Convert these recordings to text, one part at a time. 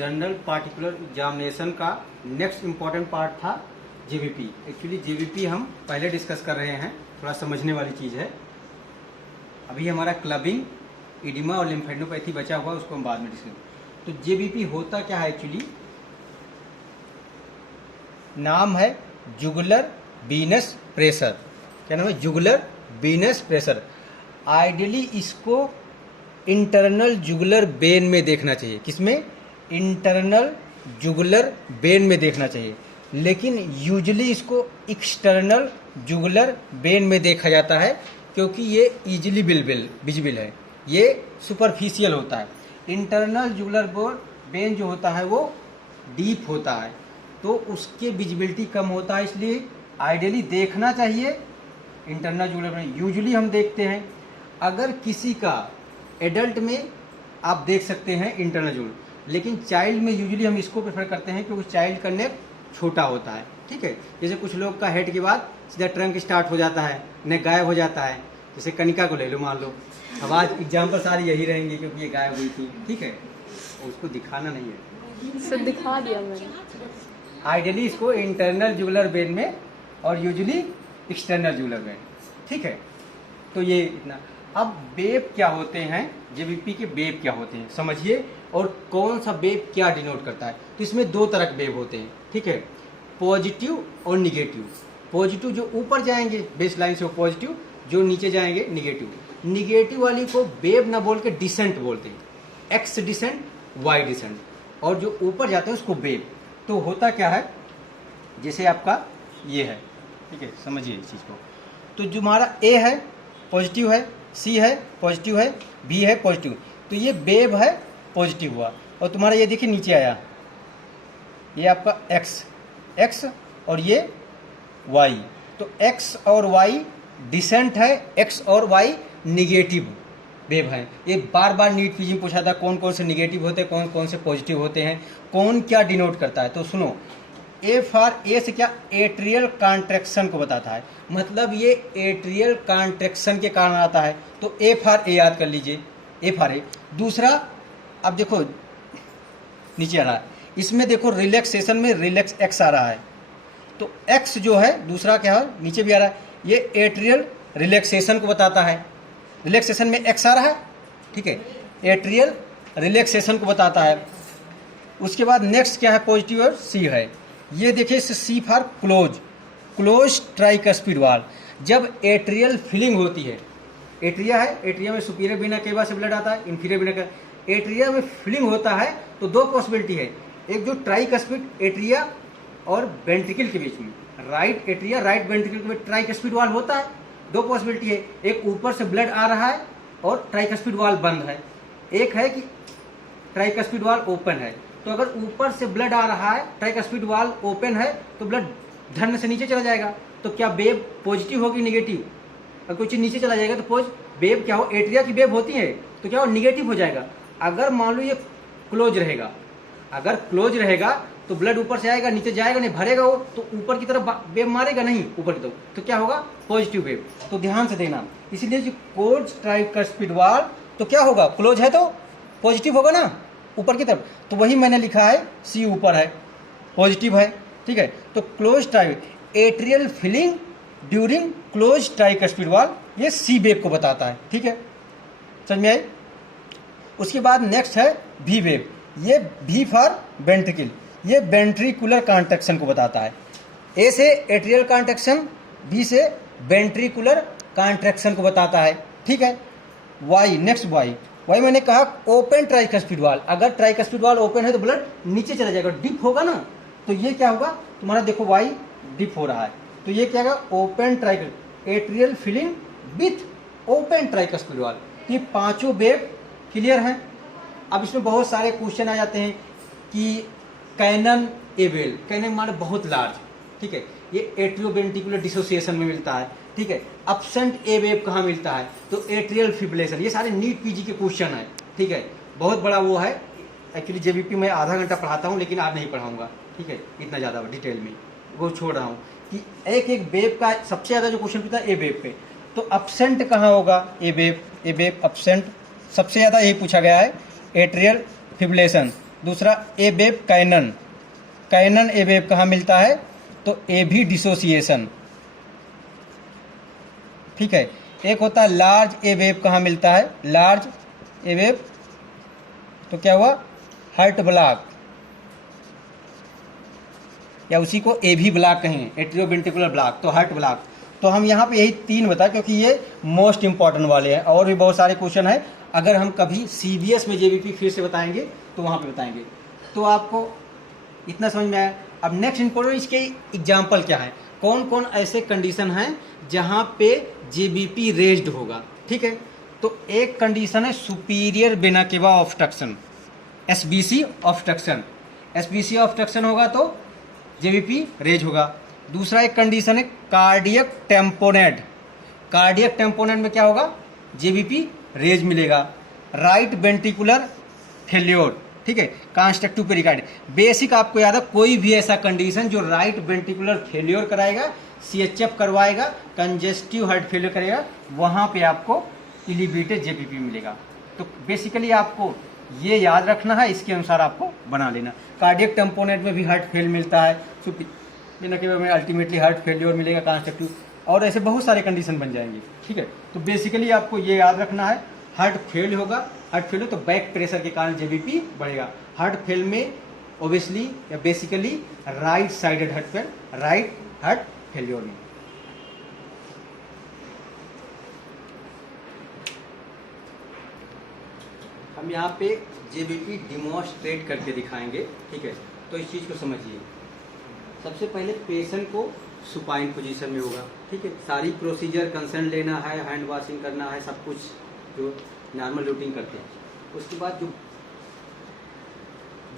General particular examination का next important part था JBP. Actually JBP हम पहले डिस्कस कर रहे हैं, थोड़ा समझने वाली चीज़ है। अभी हमारा क्लबिंग, इडिमा और लिम्फेडिनोपैथी बचा हुआ, उसको हम बाद में डिस्कस। तो जेबीपी होता क्या है एक्चुअली, नाम है जुगुलर वीनस प्रेशर। क्या नाम है? Jugular Venus pressure. आइडियली इसको इंटरनल जुगुलर वेन में देखना चाहिए। किसमें? इंटरनल जुगुलर वेन में देखना चाहिए, लेकिन यूजुअली इसको एक्सटर्नल जुगुलर वेन में देखा जाता है, क्योंकि ये इजीली विजिबल है, ये सुपरफिशियल होता है। इंटरनल जुगुलर वेन जो होता है वो डीप होता है, तो उसके विजिबिलिटी कम होता है, इसलिए आइडियली देखना चाहिए इंटरनल जुगुलर वेन। यूजुअली हम देखते हैं, अगर किसी का एडल्ट में आप देख सकते हैं इंटरनल जुगुलर, लेकिन चाइल्ड में यूजुअली हम इसको प्रेफर करते हैं, क्योंकि चाइल्ड का नेक छोटा होता है। ठीक है, जैसे कुछ लोग का हेड के बाद सीधा ट्रंक स्टार्ट हो जाता है, नेक गायब हो जाता है। जैसे कनिका को ले लो, मान लो, अब आज एग्जाम्पल सारी यही रहेंगे क्योंकि ये गायब हुई थी। ठीक है, उसको दिखाना नहीं है, सर दिखा दिया मैंने। आइडियली इसको इंटरनल जुगुलर वेन में और यूजुअली एक्सटर्नल जुगुलर वेन। ठीक है, तो ये इतना। अब वेव क्या होते हैं, जेबीपी के वेव क्या होते हैं समझिए, और कौन सा वेव क्या डिनोट करता है। तो इसमें दो तरह के वेव होते हैं। ठीक है, पॉजिटिव और निगेटिव। पॉजिटिव जो ऊपर जाएंगे बेस लाइन से वो पॉजिटिव, जो नीचे जाएंगे निगेटिव। निगेटिव वाली को वेव ना बोल के डिसेंट बोलते हैं, एक्स डिसेंट, वाई डिसेंट, और जो ऊपर जाते हैं उसको वेव। तो होता क्या है, जैसे आपका ये है, ठीक है, समझिए इस चीज़ को। तो जो हमारा ए है पॉजिटिव है, सी है पॉजिटिव है, बी है पॉजिटिव, तो ये वेव है पॉजिटिव हुआ। और तुम्हारा ये देखिए नीचे आया, ये आपका एक्स और ये वाई, तो एक्स और वाई डिसेंट है, एक्स और वाई निगेटिव वेव है। ये बार बार नीट पीजी में पूछा था कौन कौन से निगेटिव होते हैं, कौन कौन से पॉजिटिव होते हैं, कौन क्या डिनोट करता है। तो सुनो, ए से क्या, एट्रियल कॉन्ट्रैक्शन को बताता है, मतलब ये एट्रियल कॉन्ट्रैक्शन के कारण आता है। तो ए याद कर लीजिए, ए। दूसरा, अब देखो नीचे आ रहा है, इसमें देखो रिलैक्सेशन में रिलैक्स एक्स आ रहा है, तो एक्स जो है दूसरा क्या है, नीचे भी आ रहा है, ये एट्रियल रिलैक्सेशन को बताता है। रिलैक्सेशन में एक्स आ रहा है, ठीक है, एट्रियल रिलैक्सेशन को बताता है। उसके बाद नेक्स्ट क्या है, पॉजिटिव और सी है। ये देखिए सी फॉर क्लोज ट्राइकस्पिड वाल। जब एट्रियल फिलिंग होती है, एट्रिया है, एट्रिया में सुपीरियर वेना केवा से ब्लड आता है, इंफीरियर वेना का, एट्रिया में फिलिंग होता है, तो दो पॉसिबिलिटी है, एक जो ट्राइकस्पिड एट्रिया और वेंट्रिकल के बीच में, राइट एट्रिया राइट वेंट्रिकल के बीच ट्राइकस्पिड वाल होता है। दो पॉसिबिलिटी है, एक ऊपर से ब्लड आ रहा है और ट्राइकस्पिड वाल बंद है, एक है कि ट्राइकस्पिड वाल ओपन है। तो अगर ऊपर से ब्लड आ रहा है, ट्राइकस्पिड वाल ओपन है, तो ब्लड धन से नीचे चला जाएगा, तो क्या वेव पॉजिटिव होगी निगेटिव? अगर कोई चीज नीचे चला जाएगा तो वेव क्या हो, एट्रिया की वेव होती है, तो क्या हो, निगेटिव हो जाएगा। अगर मान लो ये क्लोज रहेगा, अगर क्लोज रहेगा तो ब्लड ऊपर से आएगा, नीचे जाएगा नहीं, भरेगा वो, तो ऊपर की तरफ वेव मारेगा नहीं, ऊपर की तरफ, तो क्या होगा, पॉजिटिव वेव। तो ध्यान से देना, इसलिए जो क्लोज ट्राइकस्पिड वाल, तो क्या होगा, क्लोज है तो पॉजिटिव होगा ना ऊपर की तरफ, तो वही मैंने लिखा है, सी ऊपर है, पॉजिटिव है। ठीक है, तो close trike atrial filling during close tricuspid valve, ये सी वेव को बताता है। ठीक है, समझ में आई? उसके बाद नेक्स्ट है भी वेव। ये भी फॉर वेंट्रिकल, ये वेंट्रिकुलर कॉन्ट्रैक्शन को बताता है। ए से एट्रियल कॉन्ट्रैक्शन, बी से वेंट्रिकुलर कॉन्ट्रैक्शन को बताता है। ठीक है, वाई, नेक्स्ट वाई मैंने कहा ओपन ट्राइकस्पिड वाल। अगर ट्राइकस्पिड वाल ओपन है तो ब्लड नीचे चला जाएगा, डिप होगा ना, तो ये क्या होगा, तुम्हारा देखो वाई डिप हो रहा है, तो ये क्या होगा, ओपन ट्राइकल atrial filling with open tricuspid valve. ये पांचों वेव क्लियर हैं। अब इसमें बहुत सारे क्वेश्चन आ जाते हैं कि कैनन एवेल, कैनन माने बहुत लार्ज, ठीक है, ये एट्रियोवेंट्रिकुलर डिसोसिएशन में मिलता है। ठीक है, अब्सेंट ए वेव कहाँ मिलता है, तो एट्रियल फिब्रिलेशन। ये सारे नीट पीजी के क्वेश्चन है। ठीक है, बहुत बड़ा वो है। एक्चुअली जेबीपी में आधा घंटा पढ़ाता हूँ, लेकिन आज नहीं पढ़ाऊंगा। ठीक है, इतना ज़्यादा डिटेल में वो छोड़ रहा हूँ कि एक एक वेव का सबसे ज़्यादा जो क्वेश्चन पूछता है ए वेव पे, तो अब्सेंट कहाँ होगा, ए वेव अब्सेंट सबसे ज़्यादा यही पूछा गया है, एट्रियल फिब्रिलेशन। दूसरा एबेब कैनन, कैनन एबेब कहाँ मिलता है, तो एबी डिसोसिएशन, ठीक है। एक होता है लार्ज एबेब, कहाँ मिलता है, लार्ज एबेब, तो क्या हुआ, हार्ट ब्लॉक, या उसी को एवी ब्लॉक कहें, एट्रियोवेंट्रिकुलर ब्लॉक, तो हार्ट ब्लॉक। तो हम यहाँ पे यही 3 बताए क्योंकि ये मोस्ट इंपॉर्टेंट वाले हैं, और भी बहुत सारे क्वेश्चन है। अगर हम कभी CBS में जेबीपी फिर से बताएंगे तो वहाँ पे बताएंगे। तो आपको इतना समझ में आया। अब नेक्स्ट इंपॉर्टेंट इसके एग्जाम्पल क्या है, कौन कौन ऐसे कंडीशन हैं जहाँ पे जेबीपी रेज्ड होगा, ठीक है। तो एक कंडीशन है superior vena cava obstruction, SBC obstruction, SBC obstruction होगा तो जेबीपी रेज होगा। दूसरा एक कंडीशन है कार्डियक टेम्पोनेट, कार्डियक टेम्पोनेट में क्या होगा, जेबीपी रेज मिलेगा। राइट वेंट्रिकुलर फेल्योर, ठीक है, कंस्ट्रक्टिव पेरिकार्ड। बेसिक आपको याद है, कोई भी ऐसा कंडीशन जो राइट वेंट्रिकुलर फेल्योर कराएगा, CHF करवाएगा, कंजेस्टिव हार्ट फेल्योर करेगा, वहाँ पे आपको एलिवेटेड जेबीपी मिलेगा। तो बेसिकली आपको ये याद रखना है, इसके अनुसार आपको बना लेना। कार्डियक टेम्पोनेट में भी हार्ट फेल मिलता है, बिना के में अल्टीमेटली हार्ट फेल्योर मिलेगा कंस्ट्रक्टिव, और ऐसे बहुत सारे कंडीशन बन जाएंगे, ठीक है। तो बेसिकली आपको ये याद रखना है, हार्ट फेल होगा, हार्ट फेल हो तो बैक प्रेशर के कारण जेबीपी बढ़ेगा। हार्ट फेल में ओबियसली या basically right sided heart fail, right heart failure में। हम यहाँ पे जेबीपी डिमॉन्स्ट्रेट करके दिखाएंगे, ठीक है। तो इस चीज़ को समझिए। सबसे पहले पेशेंट को सुपाइन पोजीशन में होगा, ठीक है। सारी प्रोसीजर कंसर्न लेना है, हैंड वॉशिंग करना है, सब कुछ जो नॉर्मल रूटीन करते हैं। उसके बाद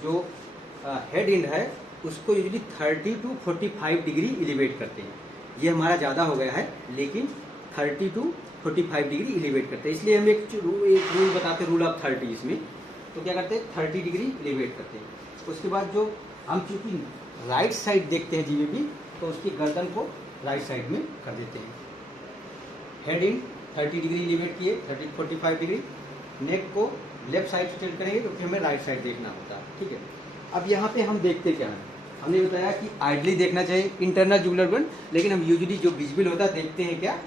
जो हेड एंड है उसको यूजली 30 to 45 डिग्री एलिवेट करते हैं। ये हमारा ज़्यादा हो गया है, लेकिन 30 to 45 डिग्री एलिवेट करते हैं। इसलिए हम एक रूल बताते हैं, रूल ऑफ 30। इसमें तो क्या करते हैं, 30 डिग्री एलिवेट करते हैं। उसके बाद जो हम चूँकि राइट साइड देखते हैं जेबीपी, तो उसकी गर्दन को राइट साइड में कर देते हैं। हेड इन 30 डिग्री एलिवेट किए, 45 डिग्री। नेक को लेफ्ट साइड से टिल्ट करेंगे क्योंकि हमें राइट साइड देखना होता है, ठीक है। अब यहाँ पे हम देखते क्या हैं, हमने बताया कि आइडली देखना चाहिए इंटरनल जुगुलर वेन, लेकिन हम यूजुअली जो विजिबल होता है देखते हैं क्या,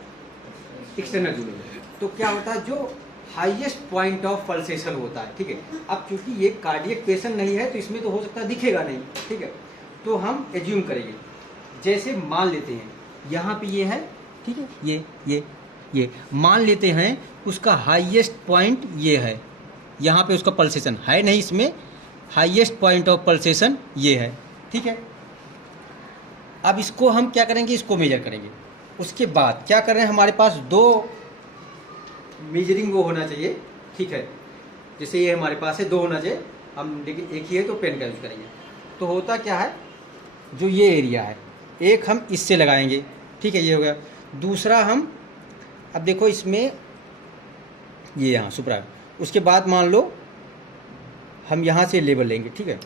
एक्सटर्नल जुगुलर वेन। तो क्या होता है, जो हाईएस्ट पॉइंट ऑफ पल्सेशन होता है, ठीक है। अब क्योंकि ये कार्डियक पेशेंट नहीं है तो इसमें तो हो सकता है दिखेगा नहीं, ठीक है। तो हम एज्यूम करेंगे, जैसे मान लेते हैं यहाँ पे ये है, ठीक है, ये मान लेते हैं उसका हाईएस्ट पॉइंट ये है, यहाँ पे उसका पल्सेशन है नहीं, इसमें हाईएस्ट पॉइंट ऑफ पल्सेशन ये है, ठीक है। अब इसको हम क्या करेंगे, इसको मेजर करेंगे। उसके बाद क्या कर रहे हैं, हमारे पास 2 मेजरिंग वो होना चाहिए, ठीक है। जैसे ये हमारे पास है 2 होना चाहिए, हम लेकिन एक ही है तो पेन का यूज करेंगे। तो होता क्या है, जो ये एरिया है एक हम इससे लगाएंगे, ठीक है, ये हो गया। दूसरा हम अब देखो इसमें ये यहाँ सुपरा, उसके बाद मान लो हम यहाँ से लेवल लेंगे, ठीक है।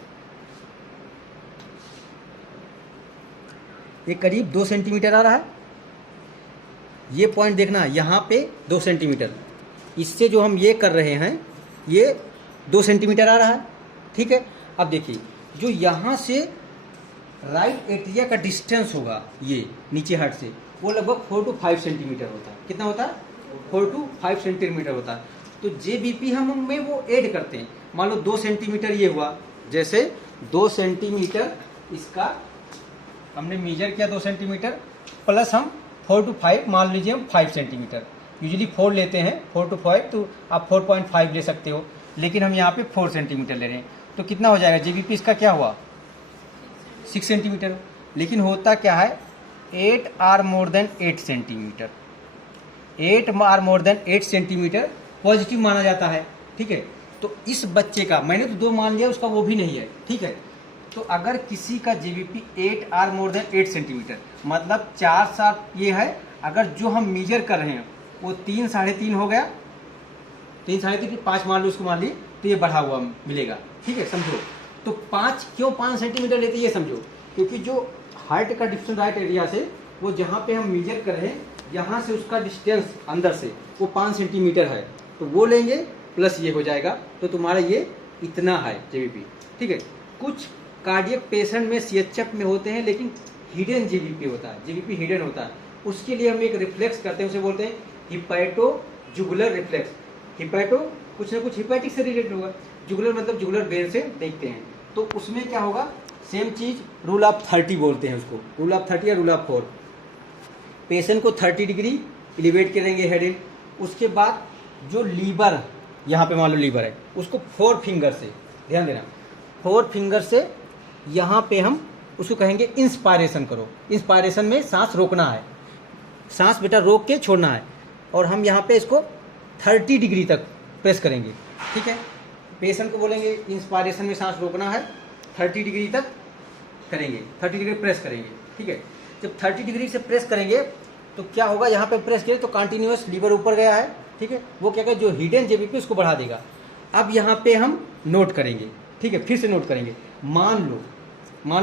ये करीब 2 सेंटीमीटर आ रहा है, ये पॉइंट देखना यहाँ पे 2 सेंटीमीटर, इससे जो हम ये कर रहे हैं ये 2 सेंटीमीटर आ रहा है, ठीक है। अब देखिए जो यहाँ से राइट एट्रिया का डिस्टेंस होगा ये नीचे हार्ट से, वो लगभग 4 to 5 सेंटीमीटर होता है। कितना होता है, 4 to 5 सेंटीमीटर होता है। तो जेबीपी हम में वो ऐड करते हैं। मान लो 2 सेंटीमीटर ये हुआ, जैसे 2 सेंटीमीटर इसका हमने मेजर किया, 2 सेंटीमीटर प्लस हम 4 to 5 मान लीजिए हम 5 सेंटीमीटर, यूजुअली 4 लेते हैं, 4 to 5, तो आप 4.5 ले सकते हो, लेकिन हम यहाँ पे 4 सेंटीमीटर ले रहे हैं। तो कितना हो जाएगा, जेबीपी इसका क्या हुआ, 6 सेंटीमीटर। लेकिन होता क्या है, 8 or more than 8 centimetre, 8 or more than 8 centimetre positive माना जाता है, ठीक है। तो इस बच्चे का मैंने तो 2 मान लिया, उसका वो भी नहीं है, ठीक है। तो अगर किसी का JVP 8 or more than 8 centimetre मतलब 4-7 ये है, अगर जो हम मेजर कर रहे हैं वो 3 साढ़े 3 हो गया, 3 साढ़े 3 5 मान लो, उसको मान ली, तो ये बढ़ा हुआ मिलेगा, ठीक है, समझो। तो 5 क्यों 5 सेंटीमीटर लेते ये समझो, क्योंकि जो हार्ट का डिस्टेंस राइट एरिया से वो जहाँ पे हम मेजर कर रहे हैं यहाँ से उसका डिस्टेंस अंदर से वो 5 सेंटीमीटर है, तो वो लेंगे प्लस ये हो जाएगा, तो तुम्हारा ये इतना है जेबीपी, ठीक है। कुछ कार्डियक पेशेंट में सीएचएफ में होते हैं लेकिन हिडन जेबीपी होता है, जेबीपी हिडन होता है। उसके लिए हम एक रिफ्लेक्स करते हैं, उसे बोलते हैं हिपैटो जुगुलर रिफ्लेक्स। हिपैटो कुछ ना कुछ हिपैटिक से रिलेटेड होगा, जुगुलर मतलब जुगुलर वेन से देखते हैं। तो उसमें क्या होगा, सेम चीज रूल ऑफ 30 बोलते हैं उसको, रूल ऑफ 30 या रूल ऑफ 4। पेशेंट को 30 डिग्री एलिवेट करेंगे हेड इन, उसके बाद जो लीवर, यहाँ पे मान लो लीवर है, उसको 4 फिंगर से, ध्यान देना, 4 फिंगर से यहाँ पे हम उसको कहेंगे इंस्पायरेशन करो। इंस्पायरेशन में सांस रोकना है, सांस बेटा रोक के छोड़ना है, और हम यहाँ पे इसको 30 डिग्री तक प्रेस करेंगे, ठीक है। पेशेंट को बोलेंगे इंस्पायरेशन में सांस रोकना है, 30 डिग्री तक करेंगे, 30 डिग्री प्रेस करेंगे, ठीक है। जब 30 डिग्री से प्रेस करेंगे तो क्या होगा, यहाँ पे प्रेस करें तो कंटिन्यूअस लीवर ऊपर गया है, ठीक है। वो क्या करेगा, जो हिडन जेबीपी उसको बढ़ा देगा। अब यहाँ पे हम नोट करेंगे, ठीक है, फिर से नोट करेंगे। मान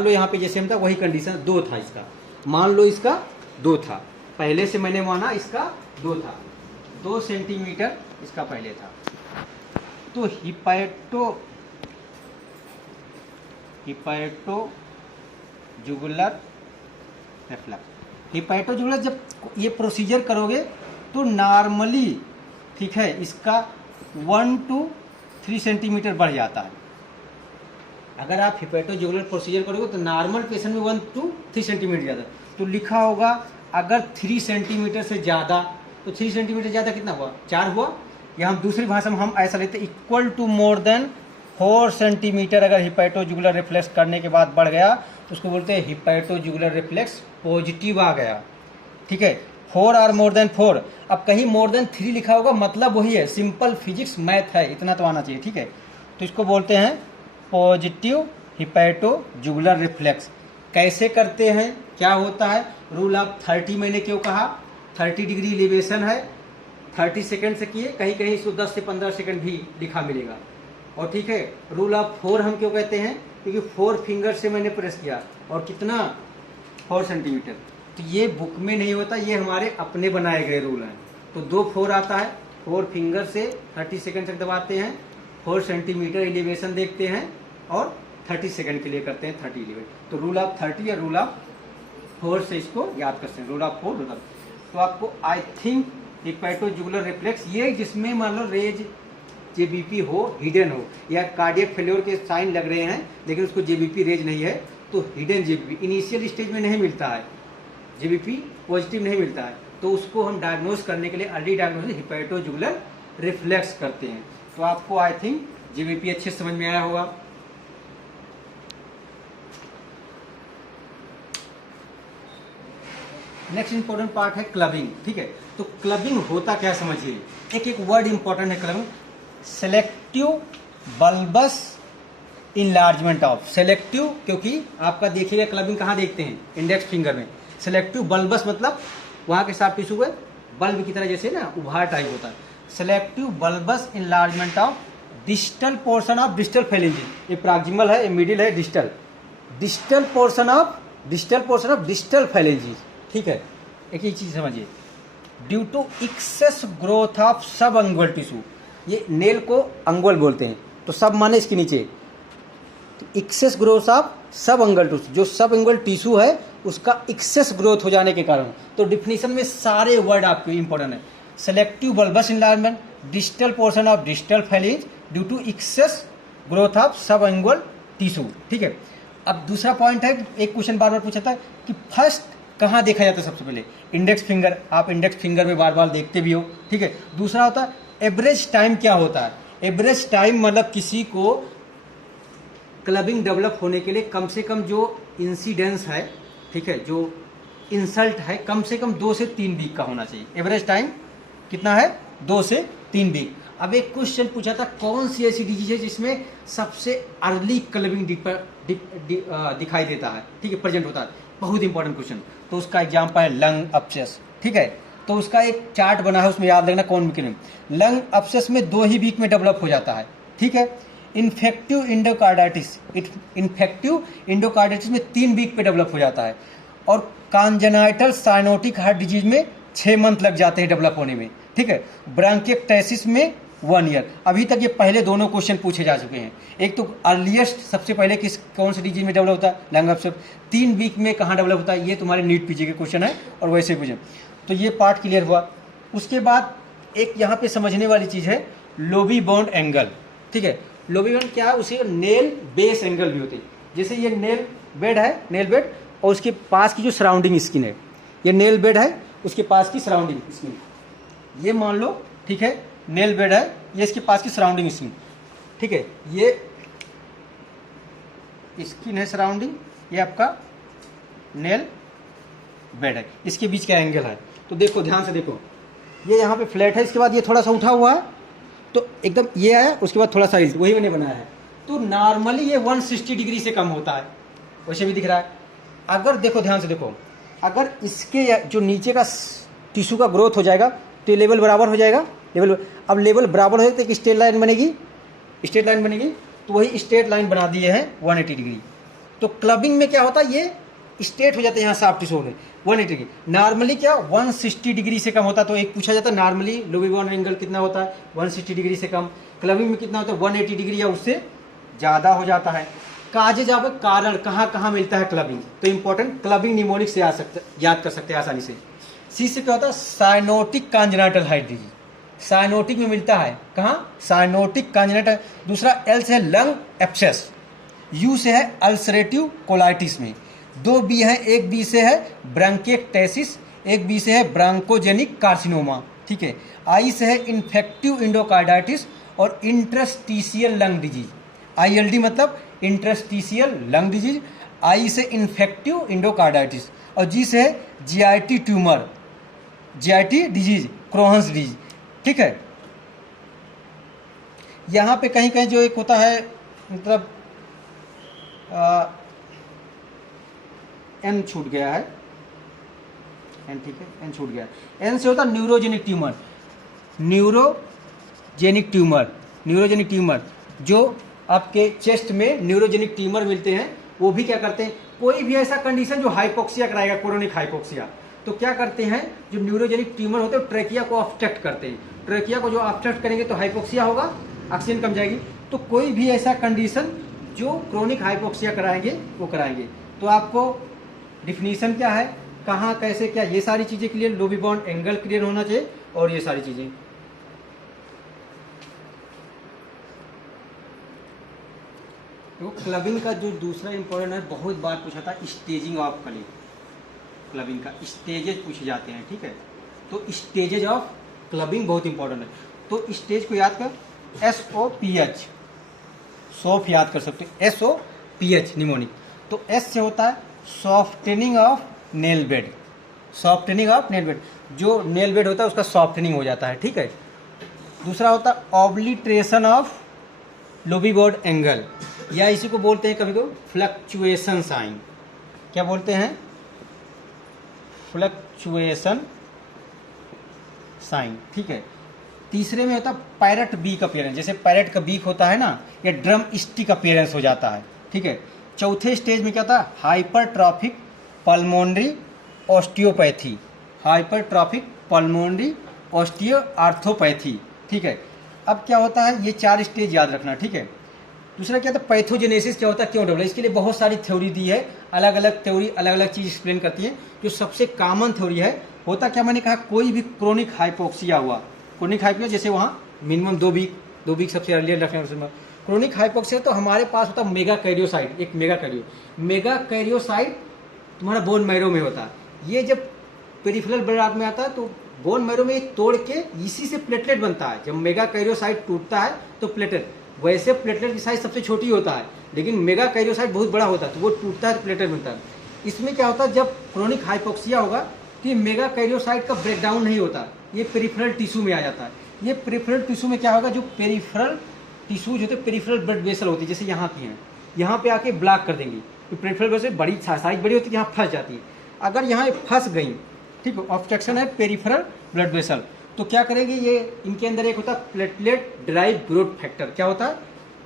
लो यहाँ पे जैसे हम था वही कंडीशन 2 था इसका, मान लो इसका 2 था, पहले से मैंने माना इसका 2 था, 2 सेंटीमीटर इसका पहले था। तो hepato jugular reflex, hepato jugular जब ये प्रोसीजर करोगे तो नॉर्मली, ठीक है, इसका 1 to 3 सेंटीमीटर बढ़ जाता है। अगर आप हिपैटो जुगुलर प्रोसीजर करोगे तो नॉर्मल पेशेंट में 1 to 3 सेंटीमीटर ज़्यादा, तो लिखा होगा अगर 3 सेंटीमीटर से ज़्यादा, तो 3 सेंटीमीटर ज़्यादा कितना हुआ, 4 हुआ। या हम दूसरी भाषा में हम ऐसा लेते हैं equal to more than 4 centimetre अगर हिपैटो जुगुलर रिफ्लेक्स करने के बाद बढ़ गया तो उसको बोलते हैं हिपैटो जुगुलर रिफ्लेक्स पॉजिटिव आ गया, ठीक है। 4 और मोर देन 4, अब कहीं मोर देन 3 लिखा होगा मतलब वही है, सिंपल फिजिक्स मैथ है, इतना तो आना चाहिए, ठीक है। तो इसको बोलते हैं पॉजिटिव हिपैटो जुगुलर रिफ्लेक्स। कैसे करते हैं, क्या होता है, रूल ऑफ 30 मैंने क्यों कहा, 30 डिग्री एलिवेशन है, 30 सेकंड से किए, कहीं कहीं इसको 10 से 15 सेकंड भी लिखा मिलेगा, और ठीक है। रूल ऑफ 4 हम क्यों कहते हैं, क्योंकि 4 फिंगर से मैंने प्रेस किया, और कितना, 4 सेंटीमीटर। तो ये बुक में नहीं होता, ये हमारे अपने बनाए गए रूल हैं। तो 2 4 आता है, 4 फिंगर से 30 सेकंड तक दबाते हैं, 4 सेंटीमीटर एलिवेशन देखते हैं, और 30 सेकंड के लिए करते हैं 30 एलिवेट। तो रूल ऑफ 30 या रूल ऑफ 4 से इसको याद कर सकते हैं, रूल ऑफ 4, रूल ऑफ। तो आपको I think hepato jugular reflex, ये जिसमें मान लो रेज जेबीपी हो, हिडन हो, या कार्डियक फेल्योर के साइन लग रहे हैं लेकिन उसको जेबीपी रेज नहीं है, तो हिडन जेबीपी इनिशियल स्टेज में नहीं मिलता है, जेबीपी पॉजिटिव नहीं मिलता है, तो उसको हम डायग्नोज करने के लिए early diagnosis hepato jugular reflex करते हैं। तो आपको आई थिंक जेबीपी अच्छे से समझ में आया होगा। नेक्स्ट इंपॉर्टेंट पार्ट है क्लबिंग, ठीक है। तो क्लबिंग होता क्या समझिए, एक एक वर्ड इंपॉर्टेंट है clubbing, selective bulbous enlargement of, selective क्योंकि आपका देखिएगा क्लबिंग कहाँ देखते हैं, इंडेक्स फिंगर में। सेलेक्टिव बल्बस मतलब वहाँ के साफ टिश्यू है बल्ब की तरह, जैसे ना उभार टाइप होता है। Selective bulbous enlargement of distal portion of distal phalanges, ये प्रॉक्सिमल है, ये मिडिल है, distal, distal portion of distal phalanges, ठीक है। एक ही चीज समझिए, due to excess growth of सब अंगुअल टिश्यू, ये नेल को अंगुअल बोलते हैं, तो सब माने इसके नीचे, तो एक्सेस ग्रोथ ऑफ सब अंगुअल टिश्यू, जो सब अंगुअल टिश्यू है उसका एक्सेस ग्रोथ हो जाने के कारण। तो डिफिनीशन में सारे वर्ड आपके इंपॉर्टेंट है, selective bulbous enlargement, distal portion of distal phalange due to excess growth of सब अंगुअल टिश्यू, ठीक है। अब दूसरा पॉइंट है, एक क्वेश्चन बार बार पूछा था कि फर्स्ट कहाँ देखा जाता है, सबसे पहले इंडेक्स फिंगर, आप इंडेक्स फिंगर में बार बार देखते भी हो, ठीक है। दूसरा होता है एवरेज टाइम, क्या होता है एवरेज टाइम, मतलब किसी को क्लबिंग डेवलप होने के लिए कम से कम जो इंसिडेंस है, ठीक है, जो इंसल्ट है, कम से कम 2 से 3 वीक का होना चाहिए। एवरेज टाइम कितना है, 2 से 3 वीक। अब एक क्वेश्चन पूछा था कौन सी ऐसी डिजीज है जिसमें सबसे अर्ली क्लबिंग दिखाई देता है, ठीक है, प्रेजेंट होता है, बहुत इंपॉर्टेंट क्वेश्चन। तो उसका एग्जाम्पल है लंग अपसेस, ठीक है। तो उसका एक चार्ट बना है, उसमें याद रखना कौन वीक। लंग अपसेस में 2 ही वीक में डेवलप हो जाता है, ठीक है। इन्फेक्टिव इंडोकार्डाइटिस, इन्फेक्टिव इंडोकार्डाइटिस में 3 वीक पे डेवलप हो जाता है, और कॉन्जेनाइटल साइनोटिक हार्ट डिजीज में 6 मंथ लग जाते हैं डेवलप होने में, ठीक है। ब्रांकिएक्टाइसिस में 1 ईयर। अभी तक ये पहले दोनों क्वेश्चन पूछे जा चुके हैं। एक तो अर्लीस्ट सबसे पहले कौन से डिजीज में डेवलप होता है, लंग ऑब्स्ट्रक्शन, 3 वीक में कहाँ डेवलप होता है, ये तुम्हारे नीट पीजी के क्वेश्चन है और वैसे पूछे। तो ये पार्ट क्लियर हुआ। उसके बाद एक यहाँ पे समझने वाली चीज़ है लोबी बॉन्ड एंगल, ठीक है। लोबी बॉन्ड क्या है, उसे नेल बेस एंगल भी होते हैं। जैसे ये नेल बेड है, नेल बेड, और उसके पास की जो सराउंडिंग स्किन है, ये नेल बेड है, उसके पास की सराउंडिंग स्किन, ये मान लो, ठीक है, नेल बेड है, ये इसके पास की सराउंडिंग स्किन, ठीक है, ये स्किन है सराउंडिंग, ये आपका नेल बेड है, इसके बीच का एंगल है। तो देखो ध्यान से देखो, ये यहाँ पे फ्लैट है, इसके बाद ये थोड़ा सा उठा हुआ है, तो एकदम ये आया, उसके बाद थोड़ा सा वही मैंने बनाया है। तो नॉर्मली ये 160 डिग्री से कम होता है, वैसे भी दिख रहा है। अगर देखो ध्यान से देखो, अगर इसके जो नीचे का टिश्यू का ग्रोथ हो जाएगा तो ये लेवल बराबर हो जाएगा, अब लेवल बराबर हो जाए तो एक स्ट्रेट लाइन बनेगी, स्ट्रेट लाइन बनेगी, तो वही स्ट्रेट लाइन बना दिए हैं 180 डिग्री। तो क्लबिंग में क्या होता है, ये स्ट्रेट हो जाता है यहाँ साफ टिश्यू में 180 डिग्री। नॉर्मली क्या 160 डिग्री से कम होता है। तो एक पूछा जाता है नॉर्मली लोबी बॉन्ड एंगल कितना होता है, 160 डिग्री से कम। क्लबिंग में कितना होता है, 180 डिग्री या उससे ज़्यादा हो जाता है। काजेज ऑफ कारण कहाँ कहाँ मिलता है क्लबिंग, तो इंपॉर्टेंट क्लबिंग निमोनिक से याद कर सकते हैं आसानी से। सी से क्या होता है, cyanotic congenital heart disease, cyanotic में मिलता है, कहाँ, साइनोटिक कॉन्जेनिटल। दूसरा एल से है लंग एब्सेस, यू से है अल्सरेटिव कोलाइटिस में, 2 बी है, एक बी से है ब्रांकिएक्टेसिस, एक बी से है ब्रांकोजेनिक कार्सिनोमा, ठीक है। आई से है इन्फेक्टिव इंडोकार्डाइटिस और इंटरस्टिशियल लंग डिजीज, ILD मतलब इंटरस्टिशियल लंग डिजीज, आई से इन्फेक्टिव इंडोकार्डाइटिस, और जी से है GIT tumour, GIT disease, Crohn's disease, ठीक है। यहाँ पे कहीं कहीं जो एक होता है, मतलब एन छूट गया है, एन, ठीक है, एन छूट गया। एन से होता है neurogenic tumour, neurogenic tumour, neurogenic tumour, जो आपके चेस्ट में न्यूरोजेनिक ट्यूमर मिलते हैं, वो भी क्या करते हैं, कोई भी ऐसा कंडीशन जो हाइपोक्सिया कराएगा, क्रोनिक हाइपोक्सिया, तो क्या करते हैं, जो न्यूरोजेनिक ट्यूमर होते हैं ट्रेकिया को ऑब्स्ट्रक्ट करते हैं। ट्रेकिया को जो ऑब्स्ट्रक्ट करेंगे तो हाइपोक्सिया होगा, ऑक्सीजन कम जाएगी। तो कोई भी ऐसा कंडीशन जो क्रोनिक हाइपोक्सिया कराएंगे वो कराएंगे। तो आपको डिफिनीशन क्या है, कहाँ कैसे क्या, ये सारी चीज़ें clear, lobby bond angle clear होना चाहिए और ये सारी चीज़ें। तो क्लबिंग का जो दूसरा इंपॉर्टेंट है, बहुत बार पूछा था, स्टेजिंग ऑफ क्लबिंग का स्टेजेज पूछे जाते हैं, ठीक है। तो स्टेजेज ऑफ क्लबिंग बहुत इंपॉर्टेंट है। तो स्टेज को याद कर, SOPH, सॉफ याद कर सकते हो, SOPH निमोनिक। तो S से होता है softening of nail bed, softening of nail bed, जो नेल बेड होता है उसका सॉफ्टनिंग हो जाता है, ठीक है। दूसरा होता है ऑब्लिट्रेशन ऑफ लोबी बॉन्ड एंगल, या इसी को बोलते हैं कभी कभी फ्लक्चुएशन साइन, क्या बोलते हैं, फ्लक्चुएशन साइन, ठीक है। तीसरे में होता है पैरट बीक अपीयरेंस, जैसे पैरट का बीक होता है ना, या ड्रम स्टिक अपीयरेंस हो जाता है, ठीक है। चौथे स्टेज में क्या होता है, hypertrophic pulmonary osteopathy, hypertrophic pulmonary osteoarthropathy, ठीक है। अब क्या होता है, ये 4 स्टेज याद रखना, ठीक है। दूसरा क्या था, पैथोजेनेसिस क्या होता है, क्यों डेवलप, इसके लिए बहुत सारी थ्योरी दी है, अलग अलग थ्योरी अलग अलग चीज़ एक्सप्लेन करती है। जो सबसे कॉमन थ्योरी है, होता क्या, मैंने कहा कोई भी क्रोनिक हाइपोक्सिया हुआ, क्रोनिक हाइपोक्सिया जैसे वहाँ मिनिमम 2 वीक सबसे अर्लियर रखना। क्रोनिक हाइपोक्सिया तो हमारे पास होता है मेगा कैरियोसाइट, एक मेगा कैरियोसाइट तुम्हारा बोन मैरो में होता है। ये जब पेरिफेरल ब्लड में आता है तो बोन मैरो में तोड़ के इसी से प्लेटलेट बनता है। जब मेगा कैरियोसाइट टूटता है तो प्लेटलेट, वैसे प्लेटलेट की साइज सबसे छोटी होता है, लेकिन मेगा कैरियोसाइट बहुत बड़ा होता है, तो वो टूटता है तो प्लेटलेट बनता है। इसमें क्या होता है, जब क्रोनिक हाइपोक्सिया होगा तो ये मेगा कैरियोसाइट का ब्रेकडाउन नहीं होता, ये पेरिफेरल टिश्यू में आ जाता है। ये पेरिफेरल टिश्यू में क्या होगा, जो पेरिफेरल टिश्यू जो होते हैं, पेरिफेरल ब्लड वेसल होती है, जैसे यहाँ की हैं, यहाँ पे आके ब्लॉक कर देंगी, तो पेरिफेरल वेसल बड़ी साइज बड़ी होती है, यहाँ फंस जाती है। अगर यहाँ फंस गई, ठीक है, ऑब्स्ट्रक्शन है पेरिफेरल ब्लड वेसल, तो क्या करेंगे, ये इनके अंदर एक होता है प्लेटलेट ड्राइव ग्रोथ फैक्टर, क्या होता है,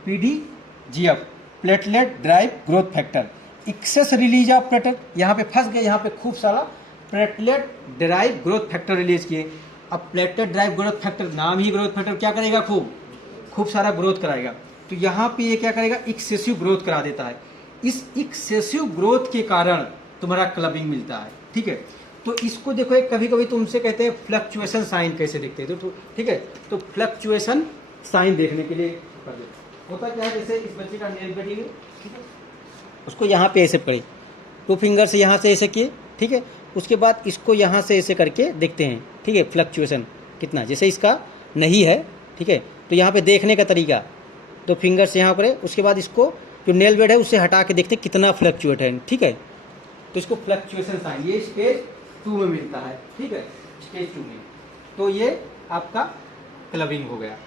PDGF, platelet derived growth factor. Excess release of platelet, यहाँ पे फंस गए, यहाँ पे खूब सारा platelet derived growth factor release किए, अब प्लेटलेट ड्राइव ग्रोथ फैक्टर, नाम ही ग्रोथ फैक्टर क्या करेगा, खूब सारा ग्रोथ कराएगा। तो यहाँ पे ये क्या करेगा, एक्सेसिव ग्रोथ करा देता है। इस एक्सेसिव ग्रोथ के कारण तुम्हारा क्लबिंग मिलता है, ठीक है। तो इसको देखो, एक कभी कभी तुमसे कहते हैं फ्लक्चुएशन साइन कैसे दिखते हैं, तो ठीक है, तो फ्लक्चुएशन साइन देखने के लिए कर देते। होता क्या है, जैसे इस बच्चे का नेल कटिंग है, ठीक है, उसको यहाँ पे ऐसे पकड़े, 2 फिंगर से यहाँ से ऐसे किए, ठीक है, उसके बाद इसको यहाँ से ऐसे करके देखते हैं, ठीक है, फ्लक्चुएशन कितना, जैसे इसका नहीं है, ठीक है, तो यहाँ पे देखने का तरीका, 2 फिंगर से यहाँ करे, उसके बाद इसको जो नेल बेड है उससे हटा के देखते हैं कितना फ्लक्चुएट है, ठीक है, तो इसको फ्लक्चुएशन साइन, ये स्टेज 2 में मिलता है, ठीक है, स्टेज 2 में। तो ये आपका क्लबिंग हो गया।